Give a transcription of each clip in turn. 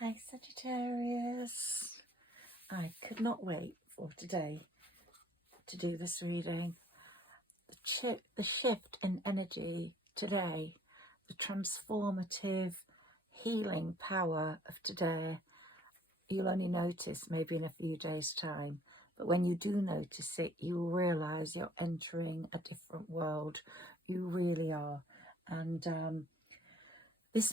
Hi Sagittarius, I could not wait for today to do this reading. The shift in energy today, the transformative healing power of today, you'll only notice maybe in a few days' time, but when you do notice it, you realise you're entering a different world. You really are. And this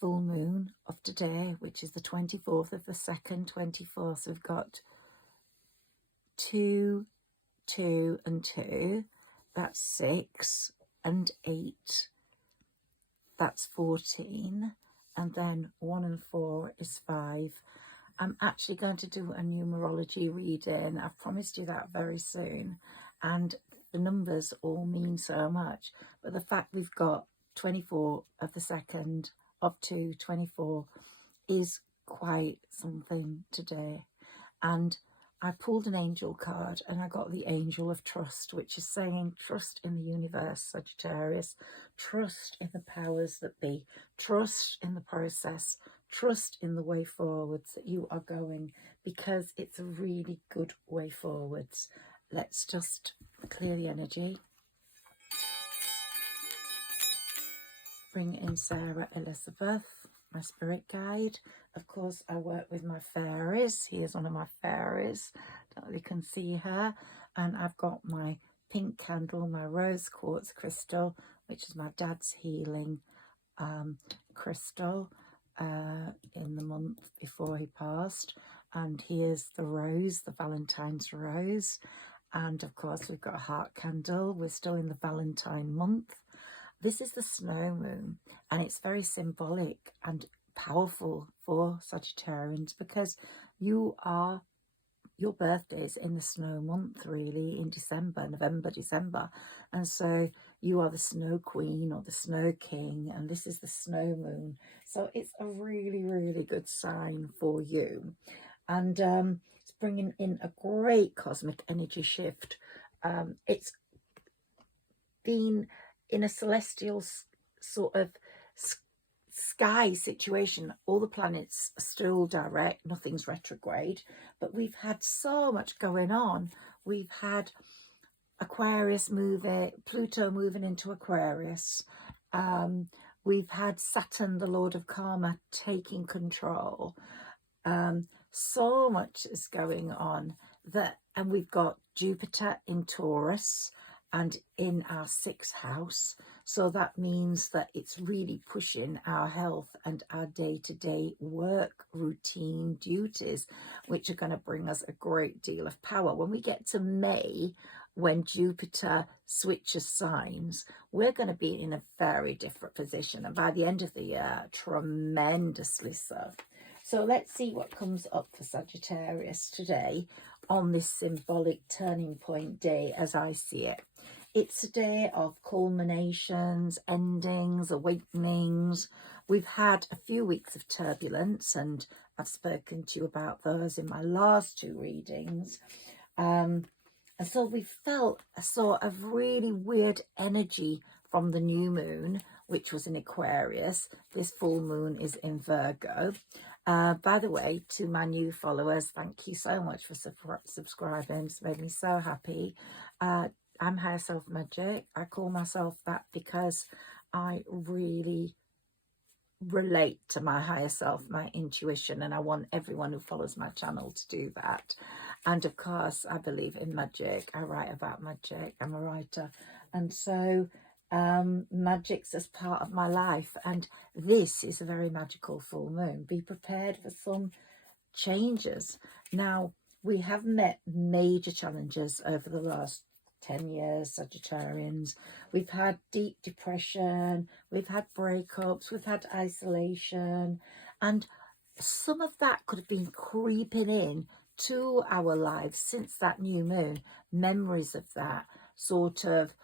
full moon of today, which is the 24th of the 2nd, 24th, we've got 2, 2 and 2, that's 6, and 8, that's 14, and then 1 and 4 is 5. I'm actually going to do a numerology reading. I've promised you that very soon, and the numbers all mean so much, but the fact we've got 24 of the 2nd of 2, 24 is quite something today. And I pulled an angel card and I got the Angel of Trust, which is saying trust in the universe, Sagittarius, trust in the powers that be, trust in the process, trust in the way forwards that you are going, because it's a really good way forwards. Let's just clear the energy. Bring in Sarah Elizabeth, my spirit guide. Of course, I work with my fairies. Here's one of my fairies. Don't know if you can see her. And I've got my pink candle, my rose quartz crystal, which is my dad's healing crystal in the month before he passed. And here's the rose, the Valentine's rose. And of course, we've got a heart candle. We're still in the Valentine month. This is the snow moon, and it's very symbolic and powerful for Sagittarians because your birthday is in the snow month, really, in December, November, December. And so you are the snow queen or the snow king, and this is the snow moon. So it's a really, really good sign for you. And it's bringing in a great cosmic energy shift. It's been in a celestial sort of sky situation. All the planets are still direct, nothing's retrograde, but we've had so much going on. We've had Aquarius Pluto moving into Aquarius. We've had Saturn, the Lord of Karma, taking control. So much is going on and we've got Jupiter in Taurus and in our 6th house. So that means that it's really pushing our health and our day-to-day work routine duties, which are going to bring us a great deal of power. When we get to May, when Jupiter switches signs, we're going to be in a very different position. And by the end of the year, tremendously so. So let's see what comes up for Sagittarius today on this symbolic turning point day as I see it. It's a day of culminations, endings, awakenings. We've had a few weeks of turbulence, and I've spoken to you about those in my last 2 readings. And so we felt a sort of really weird energy from the new moon, which was in Aquarius. This full moon is in Virgo. By the way, to my new followers, thank you so much for subscribing. It's made me so happy. I'm Higherself Magic. I call myself that because I really relate to my higher self, my intuition, and I want everyone who follows my channel to do that. And of course, I believe in magic. I write about magic. I'm a writer. And so magic's as part of my life, and this is a very magical full moon. Be prepared for some changes. Now, we have met major challenges over the last 10 years, Sagittarians. We've had deep depression, we've had breakups, we've had isolation, and some of that could have been creeping in to our lives since that new moon. Memories of that, sort of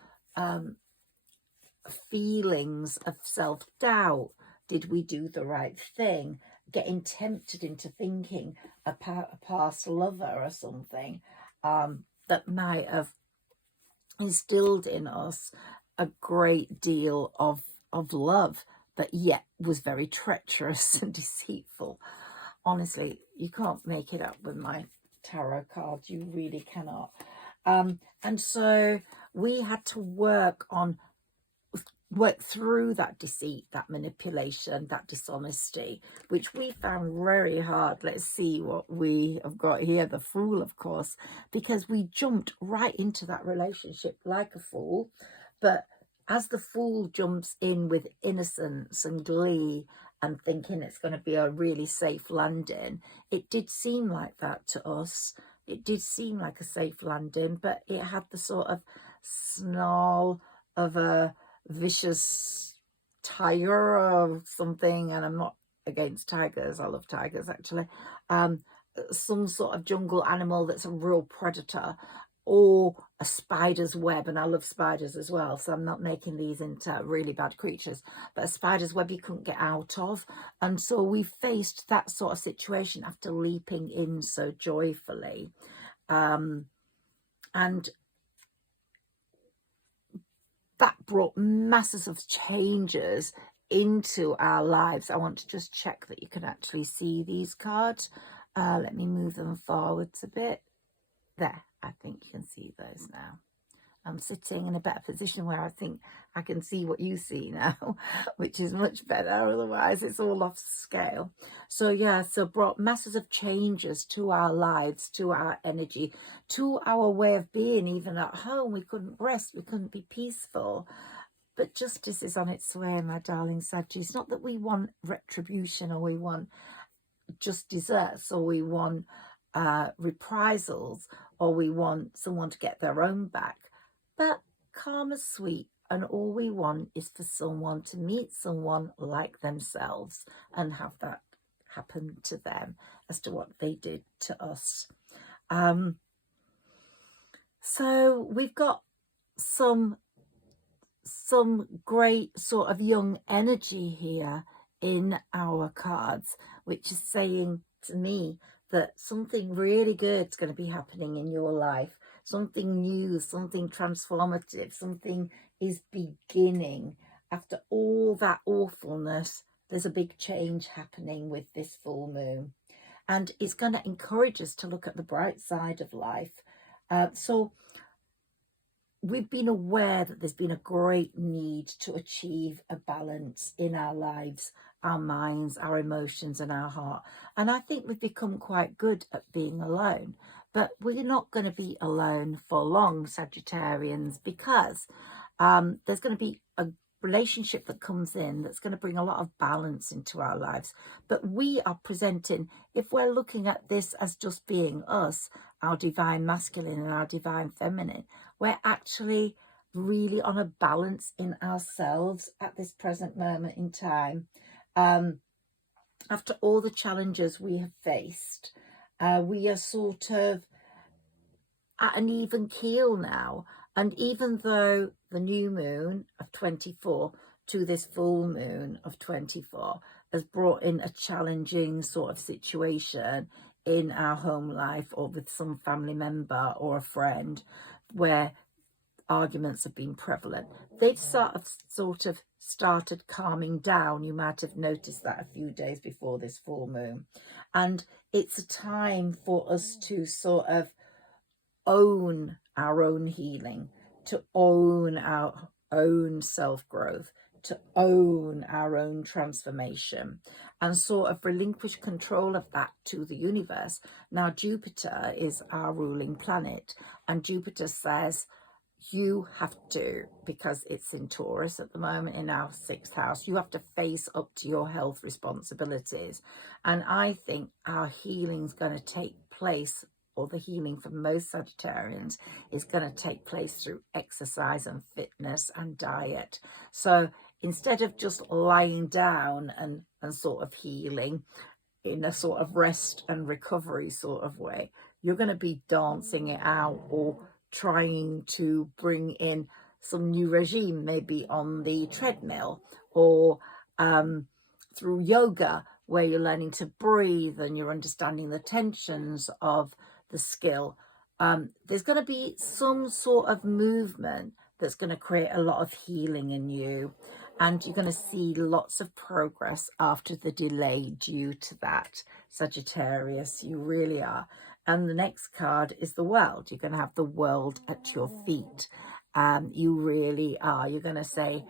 feelings of self-doubt. Did we do the right thing? Getting tempted into thinking about a past lover or something that might have instilled in us a great deal of love but yet was very treacherous and deceitful. Honestly, you can't make it up with my tarot cards. You really cannot. And so we had to work through that deceit, that manipulation, that dishonesty, which we found very hard. Let's see what we have got here. The Fool, of course, because we jumped right into that relationship like a fool. But as the Fool jumps in with innocence and glee and thinking it's going to be a really safe landing, it did seem like that to us. It did seem like a safe landing, but it had the sort of snarl of a vicious tiger or something. And I'm not against tigers, I love tigers actually. Some sort of jungle animal that's a real predator, or a spider's web, and I love spiders as well, so I'm not making these into really bad creatures, but a spider's web you couldn't get out of. And so we faced that sort of situation after leaping in so joyfully, and that brought masses of changes into our lives. I want to just check that you can actually see these cards. Let me move them forwards a bit. There, I think you can see those now. I'm sitting in a better position where I think I can see what you see now, which is much better. Otherwise, it's all off scale. So yeah, so brought masses of changes to our lives, to our energy, to our way of being. Even at home, we couldn't rest, we couldn't be peaceful. But justice is on its way, my darling Saggis. Not that we want retribution, or we want just desserts, or we want reprisals, or we want someone to get their own back. But karma's sweet, and all we want is for someone to meet someone like themselves and have that happen to them as to what they did to us. So we've got some great sort of young energy here in our cards, which is saying to me that something really good is going to be happening in your life. Something new, something transformative, something is beginning. After all that awfulness, there's a big change happening with this full moon. And it's going to encourage us to look at the bright side of life. So we've been aware that there's been a great need to achieve a balance in our lives, our minds, our emotions, and our heart. And I think we've become quite good at being alone. But we're not going to be alone for long, Sagittarians, because there's going to be a relationship that comes in that's going to bring a lot of balance into our lives. But we are presenting, if we're looking at this as just being us, our divine masculine and our divine feminine, we're actually really on a balance in ourselves at this present moment in time. After all the challenges we have faced, we are sort of at an even keel now. And even though the new moon of 24 to this full moon of 24 has brought in a challenging sort of situation in our home life, or with some family member or a friend, where arguments have been prevalent, they've sort of started calming down. You might have noticed that a few days before this full moon. And it's a time for us to sort of own our own healing, to own our own self-growth, to own our own transformation, and sort of relinquish control of that to the universe. Now, Jupiter is our ruling planet, and Jupiter says, you have to, because it's in Taurus at the moment in our 6th house, you have to face up to your health responsibilities. And I think our healing is going to take place, or the healing for most Sagittarians is going to take place through exercise and fitness and diet. So instead of just lying down and sort of healing in a sort of rest and recovery sort of way, you're going to be dancing it out, or trying to bring in some new regime, maybe on the treadmill, or through yoga, where you're learning to breathe and you're understanding the tensions of the skill. There's going to be some sort of movement that's going to create a lot of healing in you. and you're going to see lots of progress after the delay due to that, Sagittarius. You really are. And the next card is the world. You're going to have the world at your feet. You really are. You're going to say,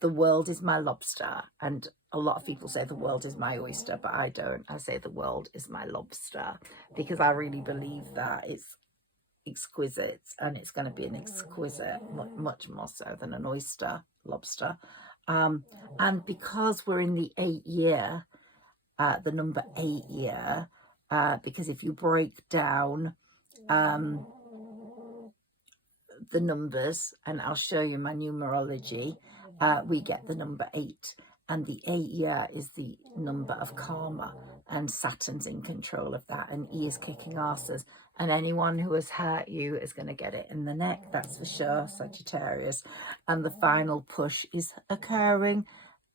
the world is my lobster. And a lot of people say the world is my oyster, but I don't. I say the world is my lobster, because I really believe that it's exquisite, and it's going to be an exquisite, much more so than an lobster. And because we're in the 8th year, the number 8 year, because if you break down the numbers, and I'll show you my numerology, we get the number 8, and the 8th year is the number of karma, and Saturn's in control of that, and he is kicking asses, and anyone who has hurt you is going to get it in the neck, that's for sure, Sagittarius. And the final push is occurring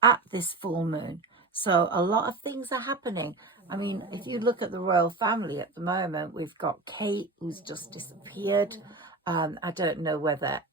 at this full moon. So a lot of things are happening. I mean, if you look at the royal family at the moment, we've got Kate, who's just disappeared. I don't know whether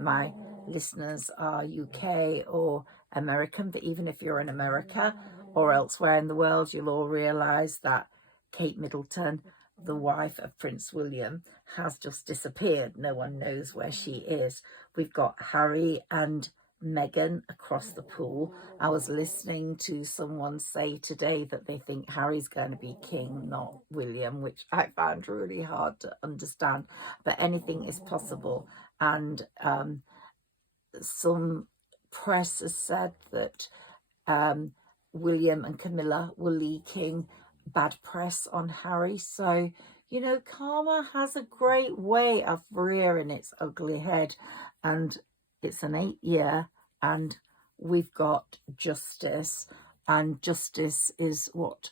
my listeners are UK or American, but even if you're in America or elsewhere in the world, you'll all realise that Kate Middleton, the wife of Prince William, has just disappeared. No one knows where she is. We've got Harry and Meghan across the pool. I was listening to someone say today that they think Harry's going to be king, not William, which I found really hard to understand, but anything is possible. And some press has said that William and Camilla were leaking bad press on Harry. So, you know, karma has a great way of rearing its ugly head, and it's an 8th year, and we've got justice, and justice is what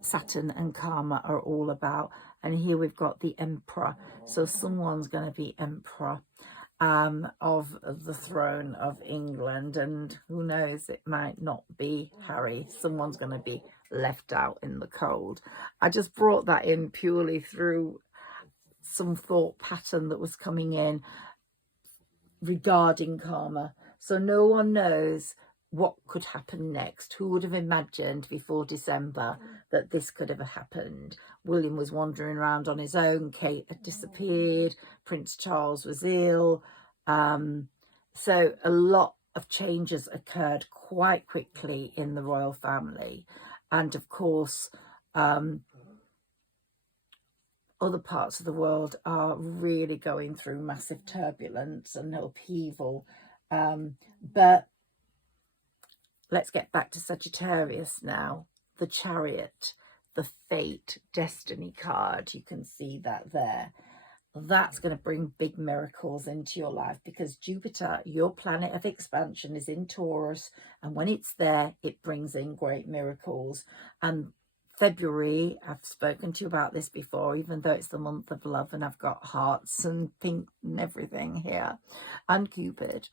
Saturn and karma are all about. And here we've got the Emperor, so someone's going to be Emperor of the throne of England, and who knows, it might not be Harry. Someone's going to be left out in the cold. I just brought that in purely through some thought pattern that was coming in regarding karma. So no one knows what could happen next. Who would have imagined before December that this could have happened? William was wandering around on his own. Kate had disappeared. Prince Charles was ill. So a lot of changes occurred quite quickly in the royal family. And of course, other parts of the world are really going through massive turbulence and upheaval. But let's get back to Sagittarius now. The Chariot, the Fate, Destiny card. You can see that there. That's going to bring big miracles into your life, because Jupiter, your planet of expansion, is in Taurus. And when it's there, it brings in great miracles. And February, I've spoken to you about this before, even though it's the month of love, and I've got hearts and pink and everything here, and Cupid.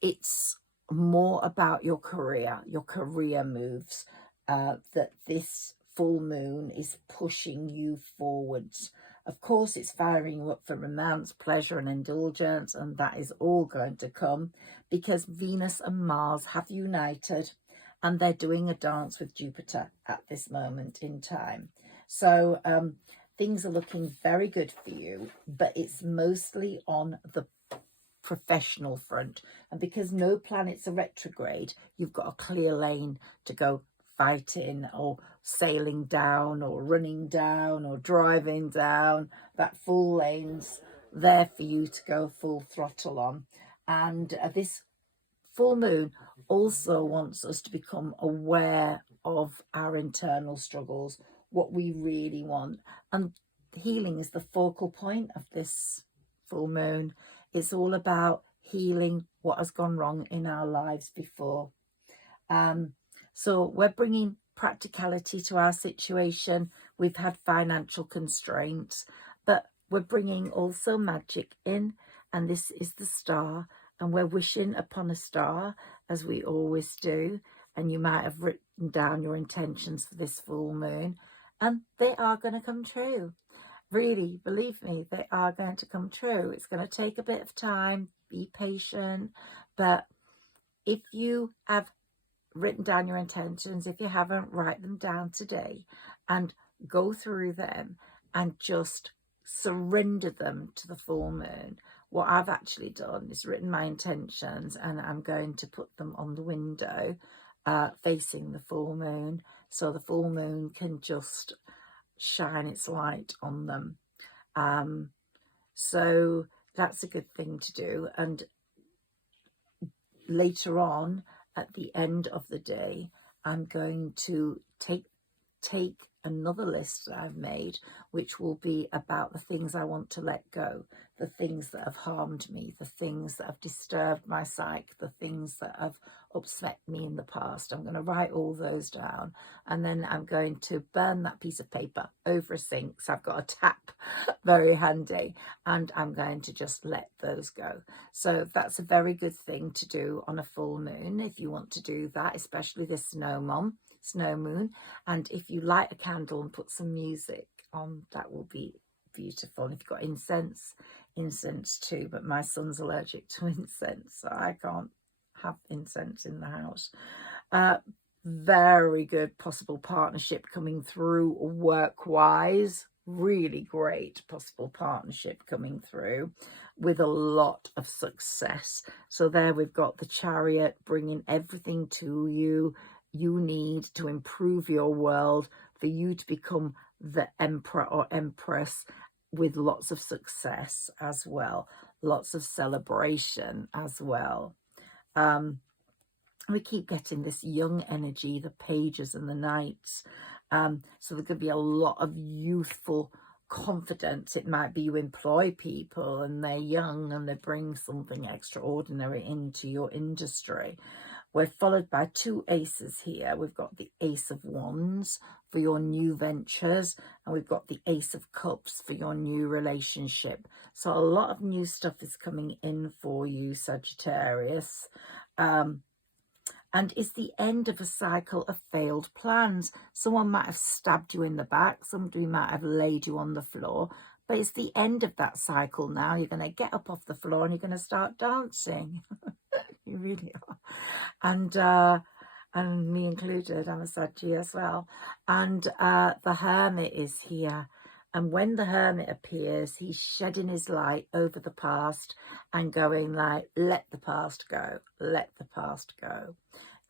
It's more about your career moves, that this full moon is pushing you forwards. Of course, it's firing you up for romance, pleasure and indulgence, and that is all going to come because Venus and Mars have united, and they're doing a dance with Jupiter at this moment in time. So things are looking very good for you, but it's mostly on the professional front. And because no planets are retrograde, you've got a clear lane to go fighting or sailing down or running down or driving down. That full lane's there for you to go full throttle on. And this full moon also wants us to become aware of our internal struggles, what we really want. And healing is the focal point of this full moon. It's all about healing what has gone wrong in our lives before. So we're bringing practicality to our situation. We've had financial constraints, but we're bringing also magic in, and this is the star, and we're wishing upon a star, as we always do. And you might have written down your intentions for this full moon, and they are going to come true. Really, believe me, they are going to come true. It's going to take a bit of time. Be patient. But if you have written down your intentions, if you haven't, write them down today and go through them and just surrender them to the full moon. What I've actually done is written my intentions, and I'm going to put them on the window facing the full moon, so the full moon can just shine its light on them. So that's a good thing to do. And later on, at the end of the day, I'm going to take another list that I've made, which will be about the things I want to let go, the things that have harmed me, the things that have disturbed my psyche, the things that have upset me in the past. I'm going to write all those down, and then I'm going to burn that piece of paper over a sink, so I've got a tap very handy, and I'm going to just let those go. So that's a very good thing to do on a full moon if you want to do that, especially this snow moon. And if you light a candle and put some music on, that will be beautiful. And if you've got incense too, but my son's allergic to incense, so I can't have incense in the house. Very good possible partnership coming through work wise. Really great possible partnership coming through with a lot of success. So there we've got the Chariot bringing everything to you need to improve your world, for you to become the emperor or empress, with lots of success as well, lots of celebration as well. We keep getting this young energy, the pages and the knights. So there could be a lot of youthful confidence. It might be you employ people and they're young and they bring something extraordinary into your industry. We're followed by two aces here. We've got the Ace of Wands for your new ventures, and we've got the Ace of Cups for your new relationship. So a lot of new stuff is coming in for you, Sagittarius. And it's the end of a cycle of failed plans. Someone might have stabbed you in the back. Somebody might have laid you on the floor. But it's the end of that cycle now. You're going to get up off the floor and you're going to start dancing. You really are. And me included, I'm a Saggy as well. And the Hermit is here. And when the Hermit appears, he's shedding his light over the past and going like, let the past go, let the past go.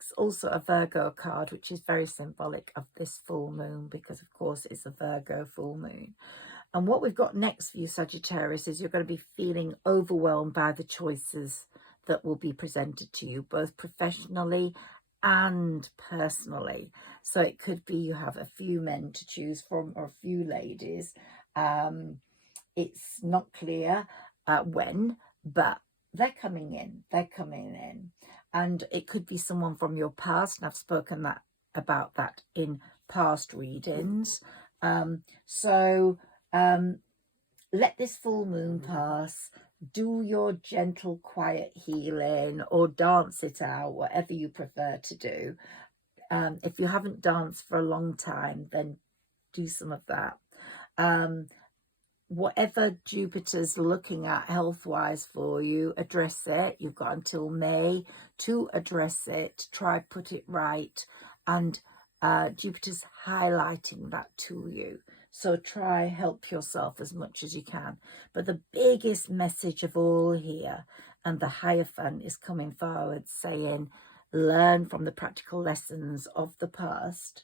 It's also a Virgo card, which is very symbolic of this full moon, because of course it's a Virgo full moon. And what we've got next for you, Sagittarius, is you're going to be feeling overwhelmed by the choices that will be presented to you, both professionally and personally. So it could be you have a few men to choose from, or a few ladies. It's not clear when, but they're coming in. And it could be someone from your past, and I've spoken about that in past readings. Let this full moon pass. Do your gentle, quiet healing, or dance it out, whatever you prefer to do. If you haven't danced for a long time, then do some of that. Whatever Jupiter's looking at health-wise for you, address it. You've got until May to address it, to try put it right. And Jupiter's highlighting that to you. So try help yourself as much as you can. But the biggest message of all here, and the Hierophant is coming forward saying, learn from the practical lessons of the past.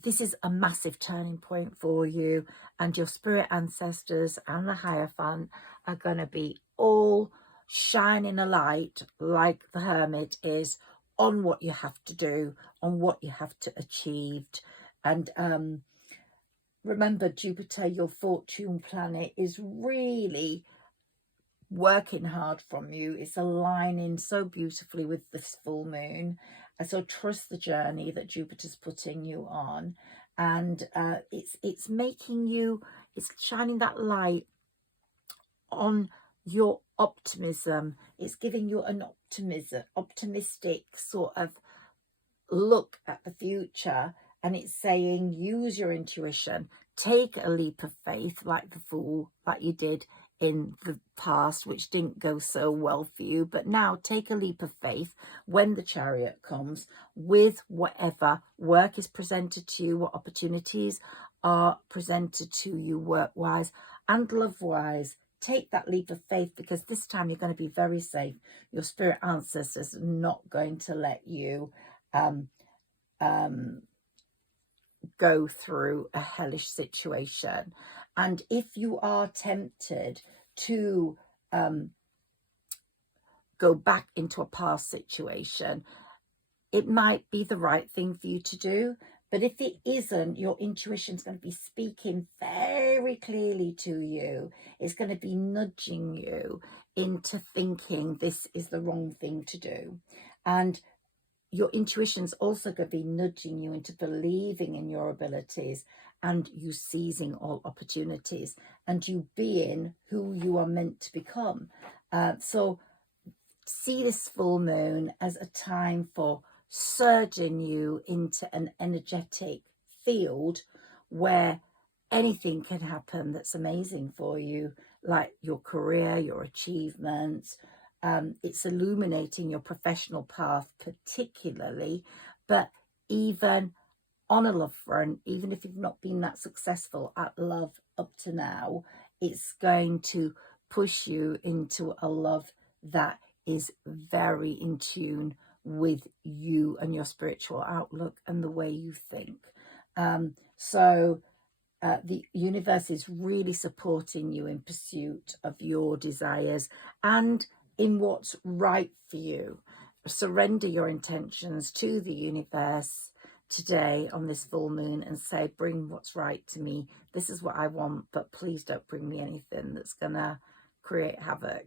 This is a massive turning point for you, and your spirit ancestors and the Hierophant are going to be all shining a light, like the Hermit is, on what you have to do, on what you have to achieve. And remember, Jupiter, your fortune planet, is really working hard from you. It's aligning so beautifully with this full moon. So trust the journey that Jupiter's putting you on, and it's making you, it's shining that light on your optimism. It's giving you an optimistic sort of look at the future, and it's saying use your intuition, take a leap of faith like the Fool, like you did in the past, which didn't go so well for you. But now take a leap of faith when the Chariot comes, with whatever work is presented to you, what opportunities are presented to you work-wise and love-wise. Take that leap of faith, because this time you're going to be very safe. Your spirit ancestors are not going to let you go through a hellish situation. And if you are tempted to go back into a past situation, it might be the right thing for you to do. But if it isn't, your intuition's going to be speaking very clearly to you. It's going to be nudging you into thinking this is the wrong thing to do. And your intuition's also going to be nudging you into believing in your abilities and you seizing all opportunities and you being who you are meant to become. So see this full moon as a time for surging you into an energetic field where anything can happen that's amazing for you, like your career, your achievements. It's illuminating your professional path particularly, but even on a love front, even if you've not been that successful at love up to now, it's going to push you into a love that is very in tune with you and your spiritual outlook and the way you think. The universe is really supporting you in pursuit of your desires and in what's right for you. Surrender your intentions to the universe today on this full moon and say, bring what's right to me. This is what I want, but please don't bring me anything that's gonna create havoc.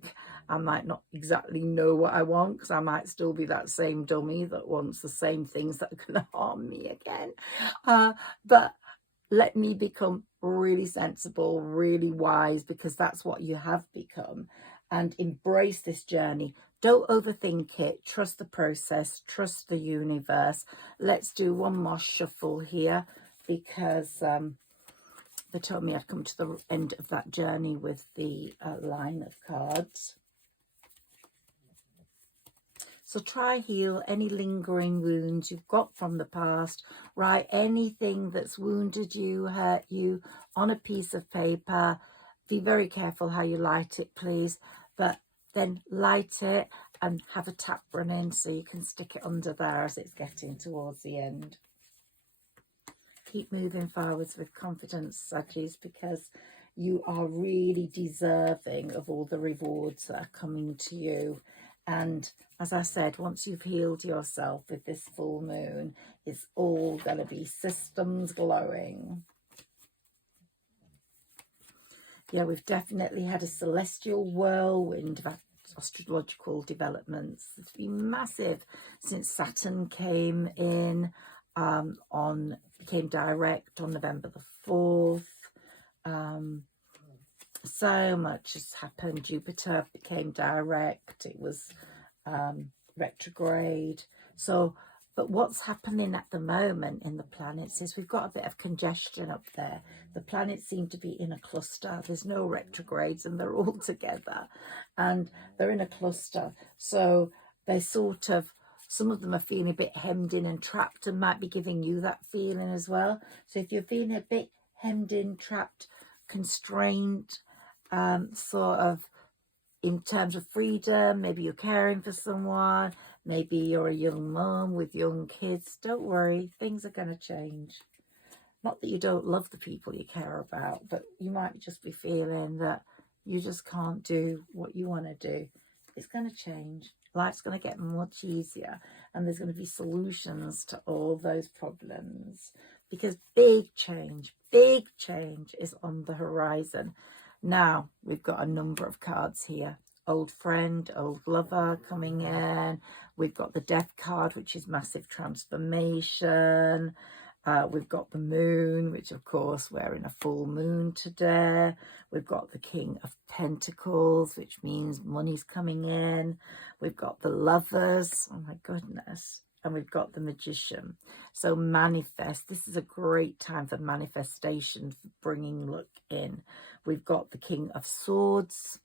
I might not exactly know what I want, because I might still be that same dummy that wants the same things that are gonna harm me again. But let me become really sensible, really wise, because that's what you have become, and embrace this journey. Don't overthink it. Trust the process. Trust the universe. Let's do one more shuffle here, because they told me I'd come to the end of that journey with the line of cards. So try heal any lingering wounds you've got from the past. Write anything that's wounded you, hurt you on a piece of paper. Be very careful how you light it, please. But then light it and have a tap running so you can stick it under there as it's getting towards the end. Keep moving forwards with confidence, Saggis, because you are really deserving of all the rewards that are coming to you. And as I said, once you've healed yourself with this full moon, it's all going to be systems glowing. Yeah, we've definitely had a celestial whirlwind of astrological developments. It's been massive since Saturn came in, became direct on November the 4th. So much has happened. Jupiter became direct. It was retrograde. But what's happening at the moment in the planets is we've got a bit of congestion up there. The planets seem to be in a cluster. There's no retrogrades and they're all together and they're in a cluster. So they sort of, some of them are feeling a bit hemmed in and trapped and might be giving you that feeling as well. So if you're feeling a bit hemmed in, trapped, constrained, sort of in terms of freedom, maybe you're caring for someone, maybe you're a young mum with young kids, don't worry, things are going to change. Not that you don't love the people you care about, but you might just be feeling that you just can't do what you want to do. It's going to change. Life's going to get much easier and there's going to be solutions to all those problems, because big change is on the horizon. Now we've got a number of cards here. Old friend, old lover coming in. We've got the death card, which is massive transformation. We've got the moon, which of course we're in a full moon today. We've got the King of Pentacles, which means money's coming in. We've got the lovers. Oh my goodness. and we've got the Magician. So manifest. This is a great time for manifestation, for bringing luck in. We've got the King of Swords.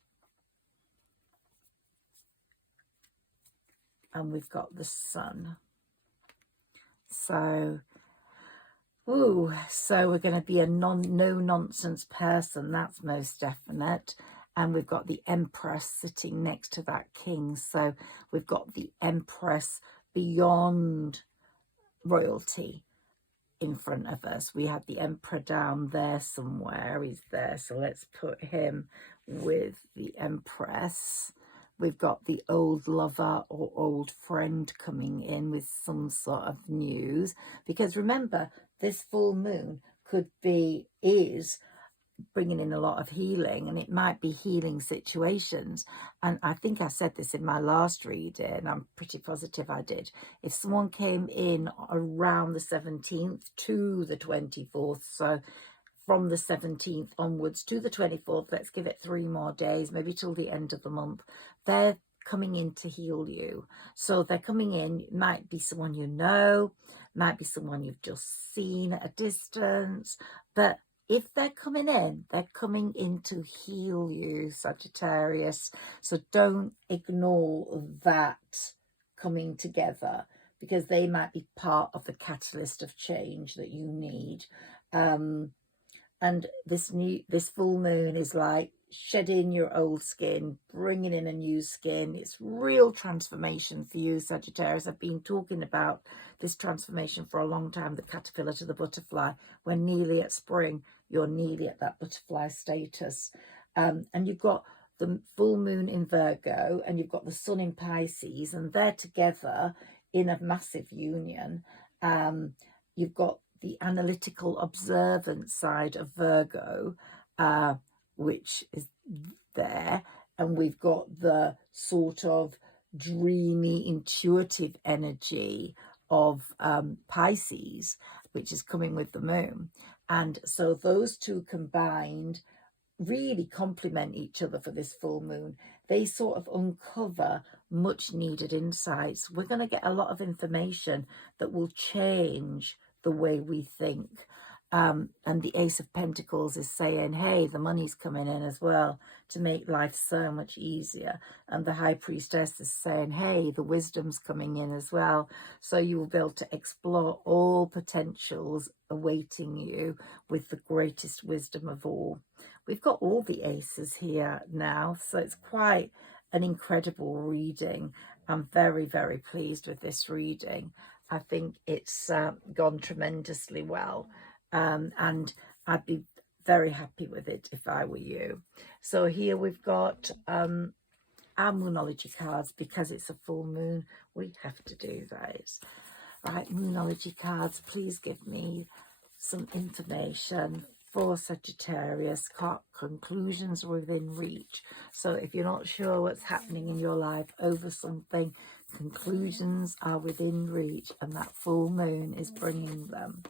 And we've got the Sun. So, so we're going to be a no-nonsense person. That's most definite. And we've got the Empress sitting next to that King. So we've got the Empress beyond royalty in front of us. We have the Emperor down there somewhere. He's there. So let's put him with the Empress. We've got the old lover or old friend coming in with some sort of news. Because remember, this full moon is bringing in a lot of healing, and it might be healing situations. And I think I said this in my last reading, I'm pretty positive I did. If someone came in around the 17th to the 24th, so from the 17th onwards to the 24th, let's give it 3 more days, maybe till the end of the month, they're coming in to heal you. So they're coming in, it might be someone you know, might be someone you've just seen at a distance, but if they're coming in to heal you, Sagittarius. So don't ignore that coming together, because they might be part of the catalyst of change that you need. And this full moon is like shedding your old skin, bringing in a new skin. It's real transformation for you, Sagittarius. I've been talking about this transformation for a long time, the caterpillar to the butterfly. We're nearly at spring. You're nearly at that butterfly status. And you've got the full moon in Virgo, and you've got the sun in Pisces, and they're together in a massive union. You've got the analytical observant side of Virgo, which is there, and we've got the sort of dreamy, intuitive energy of Pisces, which is coming with the moon. And so those two combined really complement each other for this full moon. They sort of uncover much needed insights. We're going to get a lot of information that will change the way we think. And the Ace of Pentacles is saying, hey, the money's coming in as well to make life so much easier. And the High Priestess is saying, hey, the wisdom's coming in as well. So you will be able to explore all potentials awaiting you with the greatest wisdom of all. We've got all the aces here now, so it's quite an incredible reading. I'm very, very pleased with this reading. I think it's gone tremendously well. And I'd be very happy with it if I were you. So here we've got our Moonology cards. Because it's a full moon, we have to do those. Right, Moonology cards, please give me some information for Sagittarius. Conclusions within reach. So if you're not sure what's happening in your life over something, conclusions are within reach, and that full moon is bringing them.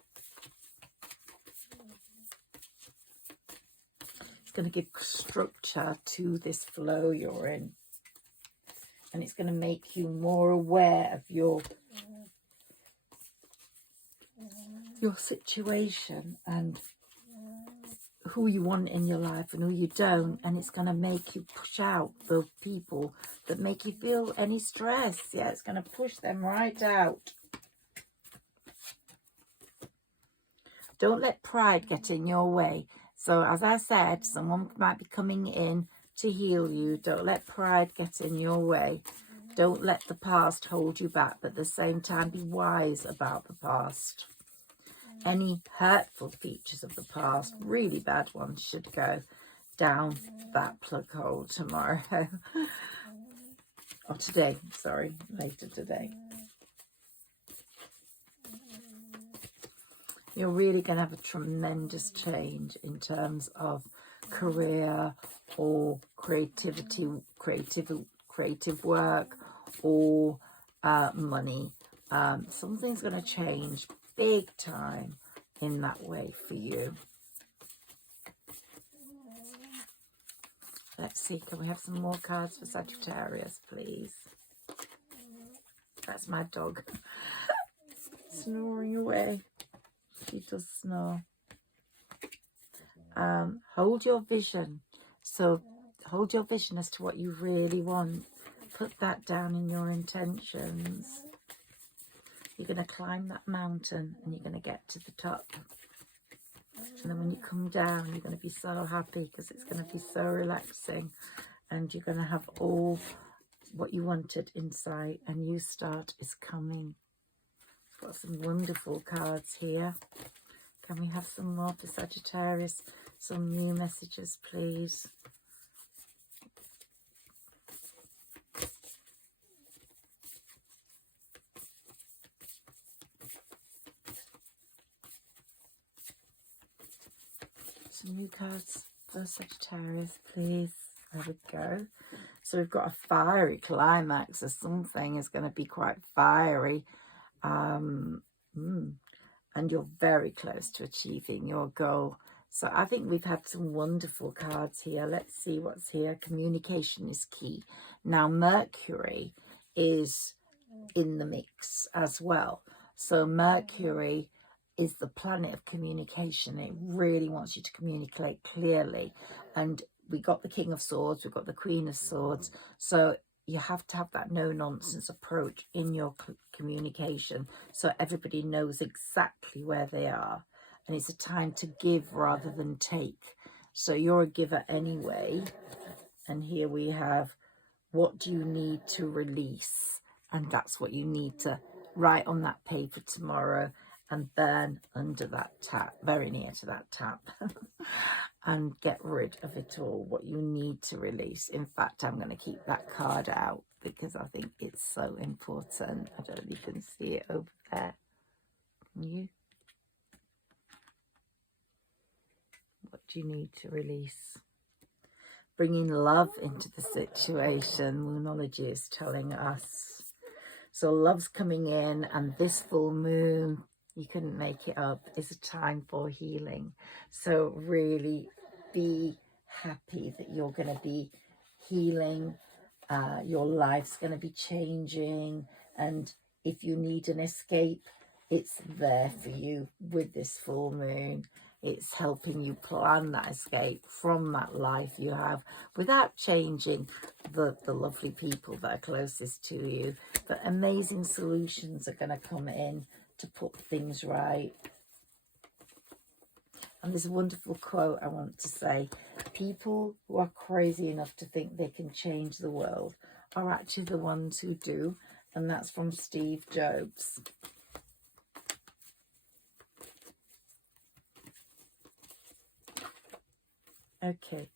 It's going to give structure to this flow you're in, and it's going to make you more aware of your situation and who you want in your life and who you don't. And it's going to make you push out the people that make you feel any stress. Yeah, it's going to push them right out. Don't let pride get in your way. So as I said, someone might be coming in to heal you. Don't let pride get in your way. Don't let the past hold you back, but at the same time be wise about the past. Any hurtful features of the past, really bad ones, should go down that plug hole tomorrow. Or today, sorry, later today. You're really going to have a tremendous change in terms of career or creative work or money. Something's going to change big time in that way for you. Let's see, can we have some more cards for Sagittarius, please? That's my dog snoring away. She does snore. Hold your vision. So hold your vision as to what you really want. Put that down in your intentions. You're going to climb that mountain and you're going to get to the top. And then when you come down, you're going to be so happy because it's going to be so relaxing. And you're going to have all what you wanted inside. A new start is coming. Got some wonderful cards here. Can we have some more for Sagittarius? Some new messages, please. Some new cards for Sagittarius, please. There we go. So we've got a fiery climax, or something is going to be quite fiery. And you're very close to achieving your goal. So I think we've had some wonderful cards here. Let's see what's here. Communication is key. Now Mercury is in the mix as well. So Mercury is the planet of communication. It really wants you to communicate clearly. And we got the King of Swords, we've got the Queen of Swords. So you have to have that no-nonsense approach in your communication so everybody knows exactly where they are. And it's a time to give rather than take. So you're a giver anyway. And here we have, what do you need to release? And that's what you need to write on that paper tomorrow and burn under that tap, very near to that tap. And get rid of it all, what you need to release. In fact, I'm going to keep that card out because I think it's so important. I don't know if you can see it over there. Can you? What do you need to release? Bringing love into the situation, Moonology is telling us. So love's coming in, and this full moon, you couldn't make it up, is a time for healing. So really be happy that you're going to be healing. Your life's going to be changing. And if you need an escape, it's there for you with this full moon. It's helping you plan that escape from that life you have without changing the lovely people that are closest to you. But amazing solutions are going to come in to put things right. And there's a wonderful quote I want to say. People who are crazy enough to think they can change the world are actually the ones who do. And that's from Steve Jobs. Okay.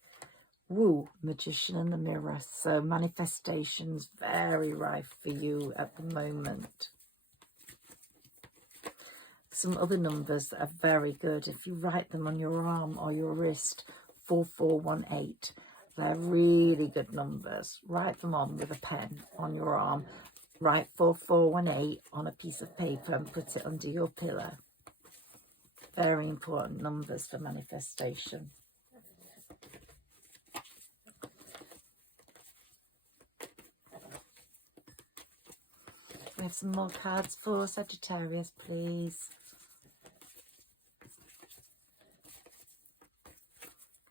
Woo, Magician and the Mirror. So manifestation's very rife for you at the moment. Some other numbers that are very good, if you write them on your arm or your wrist, 4418. They're really good numbers. Write them on with a pen on your arm. Write 4418 on a piece of paper and put it under your pillow. Very important numbers for manifestation. We have some more cards for Sagittarius, please.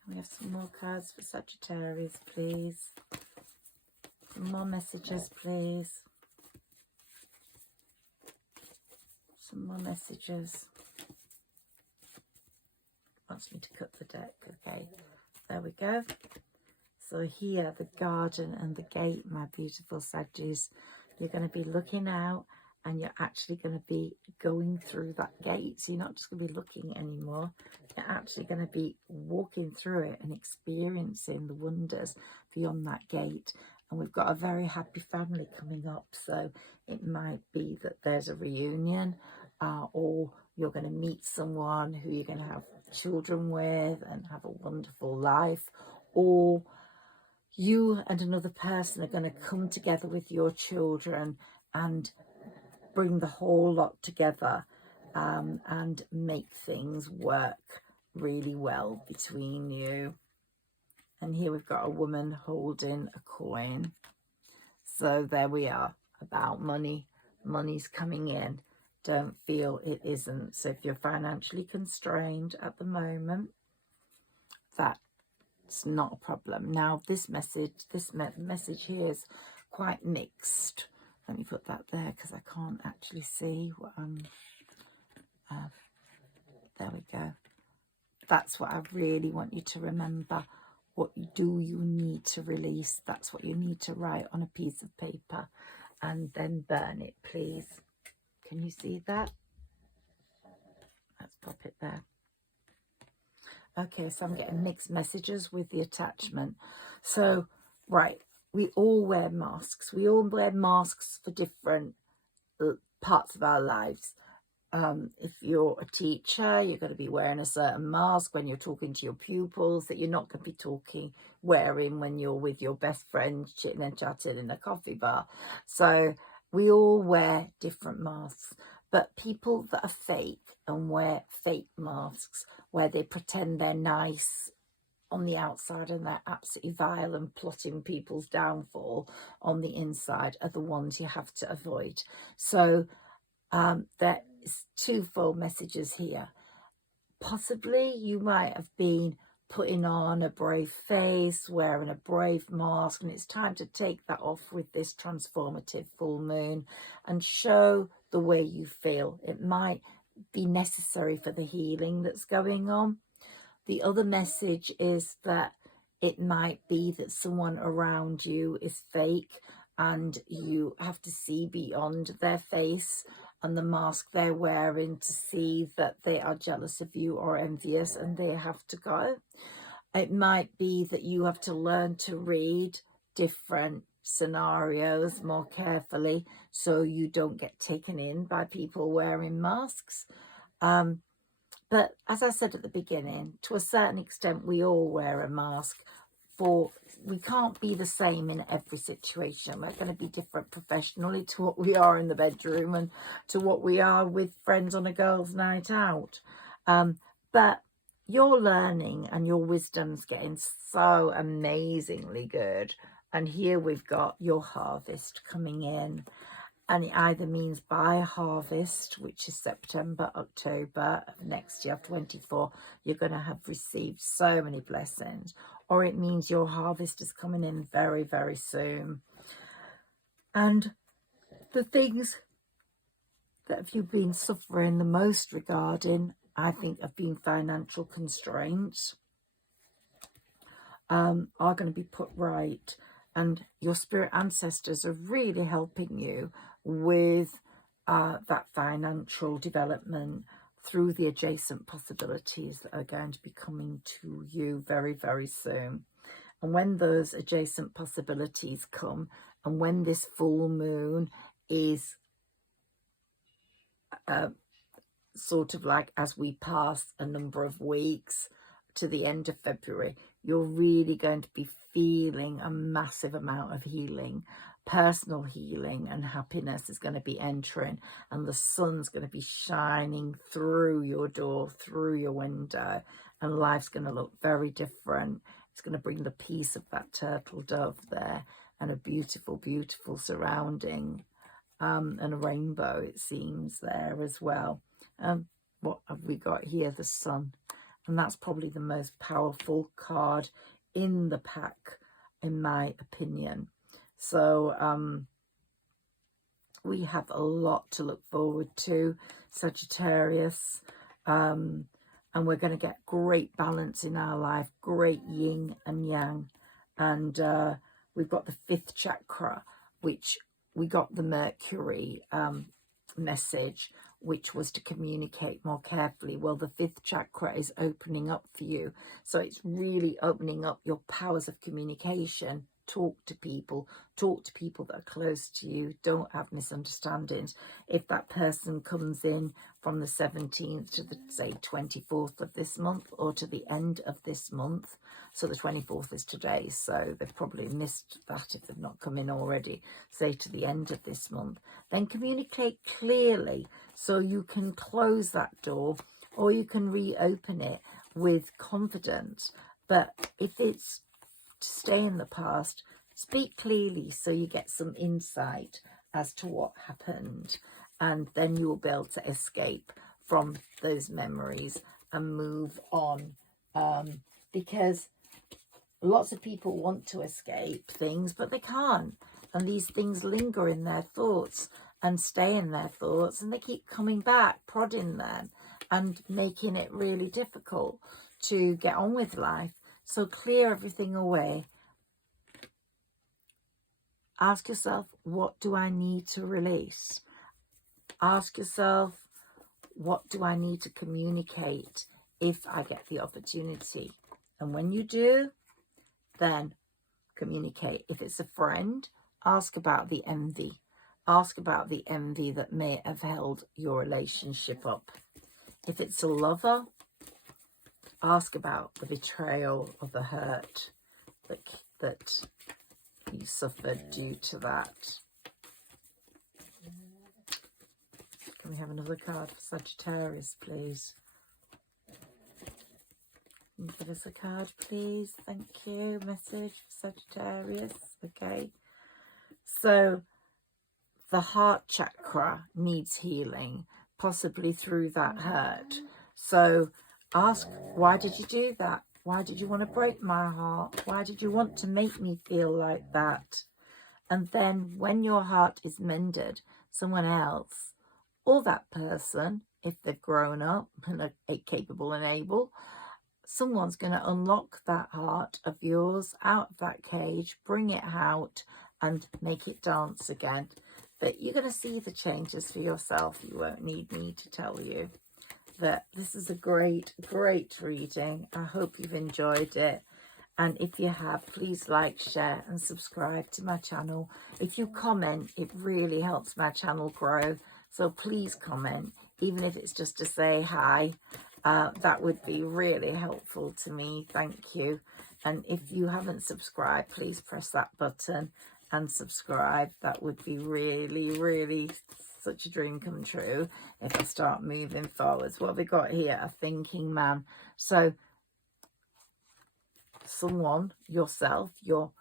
We have some more cards for Sagittarius, please. Some more messages, please. Some more messages. Wants me to cut the deck. Okay, there we go. So here, the garden and the gate, my beautiful Saggis. You're going to be looking out and you're actually going to be going through that gate. So you're not just going to be looking anymore. You're actually going to be walking through it and experiencing the wonders beyond that gate. And we've got a very happy family coming up. So it might be that there's a reunion or you're going to meet someone who you're going to have children with and have a wonderful life. Or you and another person are going to come together with your children and bring the whole lot together and make things work really well between you. And here we've got a woman holding a coin. So there we are, about money, money's coming in. Don't feel it isn't. So if you're financially constrained at the moment, that's not a problem. Now this message here is quite mixed. Let me put that there because I can't actually see what I'm there we go. That's what I really want you to remember. What do you need to release? That's what you need to write on a piece of paper and then burn it, please. Can you see that? Let's pop it there. Okay, so I'm getting mixed messages with the attachment. So, right, we all wear masks. We all wear masks for different parts of our lives. If you're a teacher, you're going to be wearing a certain mask when you're talking to your pupils that you're not going to be wearing when you're with your best friend chitting and chatting in a coffee bar. So we all wear different masks, but people that are fake and wear fake masks where they pretend they're nice on the outside and they're absolutely vile and plotting people's downfall on the inside are the ones you have to avoid. So there is twofold messages here. Possibly you might have been putting on a brave face, wearing a brave mask, and it's time to take that off with this transformative full moon and show the way you feel. It might be necessary for the healing that's going on. The other message is that it might be that someone around you is fake and you have to see beyond their face and the mask they're wearing to see that they are jealous of you or envious and they have to go. It might be that you have to learn to read different scenarios more carefully so you don't get taken in by people wearing masks. But as I said at the beginning, to a certain extent, we all wear a mask. We can't be the same in every situation. We're going to be different professionally to what we are in the bedroom and to what we are with friends on a girls' night out. But you're learning and your wisdom's getting so amazingly good. And here we've got your harvest coming in. And it either means by harvest, which is September, October of next year, 24, you're going to have received so many blessings. Or it means your harvest is coming in very, very soon. And the things that you've been suffering the most regarding, I think, have been financial constraints, are going to be put right. And your spirit ancestors are really helping you with that financial development through the adjacent possibilities that are going to be coming to you very, very soon. And when those adjacent possibilities come, and when this full moon is sort of like as we pass a number of weeks to the end of February, you're really going to be feeling a massive amount of healing. Personal healing and happiness is going to be entering, and the sun's going to be shining through your door, through your window, and life's going to look very different. It's going to bring the peace of that turtle dove there and a beautiful, beautiful surrounding, and a rainbow, it seems, there as well. What have we got here? The sun. And that's probably the most powerful card in the pack, in my opinion. So we have a lot to look forward to, Sagittarius. And we're going to get great balance in our life, great yin and yang. And we've got the 5th chakra, which we got the Mercury message, which was to communicate more carefully. Well, the 5th chakra is opening up for you. So it's really opening up your powers of communication. Talk to people that are close to you. Don't have misunderstandings. If that person comes in from the 17th to the, say, 24th of this month, or to the end of this month, so the 24th is today, so they've probably missed that if they've not come in already, say to the end of this month, then communicate clearly so you can close that door or you can reopen it with confidence. But if it's to stay in the past, speak clearly so you get some insight as to what happened, and then you will be able to escape from those memories and move on, because lots of people want to escape things, but they can't, and these things linger in their thoughts and stay in their thoughts, and they keep coming back, prodding them and making it really difficult to get on with life. So clear everything away. Ask yourself, what do I need to release? Ask yourself, what do I need to communicate if I get the opportunity? And when you do, then communicate. If it's a friend, ask about the envy. Ask about the envy that may have held your relationship up. If it's a lover, ask about the betrayal or the hurt that you suffered due to that. Can we have another card for Sagittarius, please? Can you give us a card, please? Thank you. Message for Sagittarius. Okay. So the heart chakra needs healing, possibly through that hurt. So ask, why did you do that? Why did you want to break my heart? Why did you want to make me feel like that? And then when your heart is mended, someone else or that person, if they've grown up and are capable and able, someone's going to unlock that heart of yours out of that cage, bring it out and make it dance again. But you're going to see the changes for yourself. You won't need me to tell you that. This is a great reading. I hope you've enjoyed it. And if you have, please like, share and subscribe to my channel. If you comment, it really helps my channel grow. So please comment, even if it's just to say hi. That would be really helpful to me. Thank you. And if you haven't subscribed, please press that button and subscribe. That would be really such a dream come true if I start moving forwards. What have we got here? A thinking man. So someone, yourself, your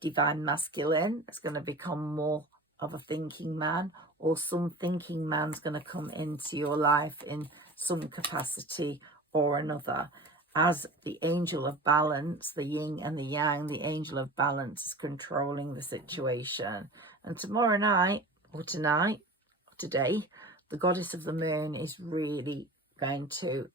divine masculine, is going to become more of a thinking man, or some thinking man's going to come into your life in some capacity or another. As the angel of balance, the yin and the yang, the angel of balance is controlling the situation. And tomorrow night, or tonight, or today, the goddess of the moon is really going to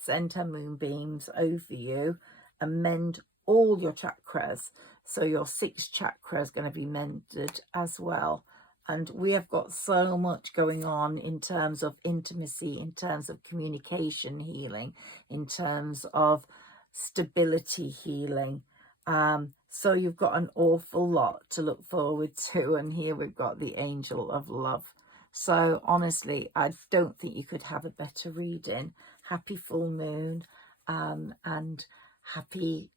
send her moonbeams over you and mend all your chakras. So your 6th chakra is going to be mended as well. And we have got so much going on in terms of intimacy, in terms of communication healing, in terms of stability healing. So you've got an awful lot to look forward to. And here we've got the angel of love. So honestly, I don't think you could have a better reading. Happy full moon, and happy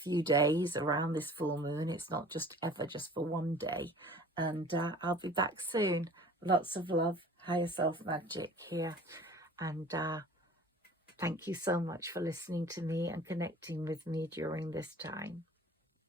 few days around this full moon. It's not just ever just for one day. And I'll be back soon. Lots of love. Higher Self Magic here. And thank you so much for listening to me and connecting with me during this time.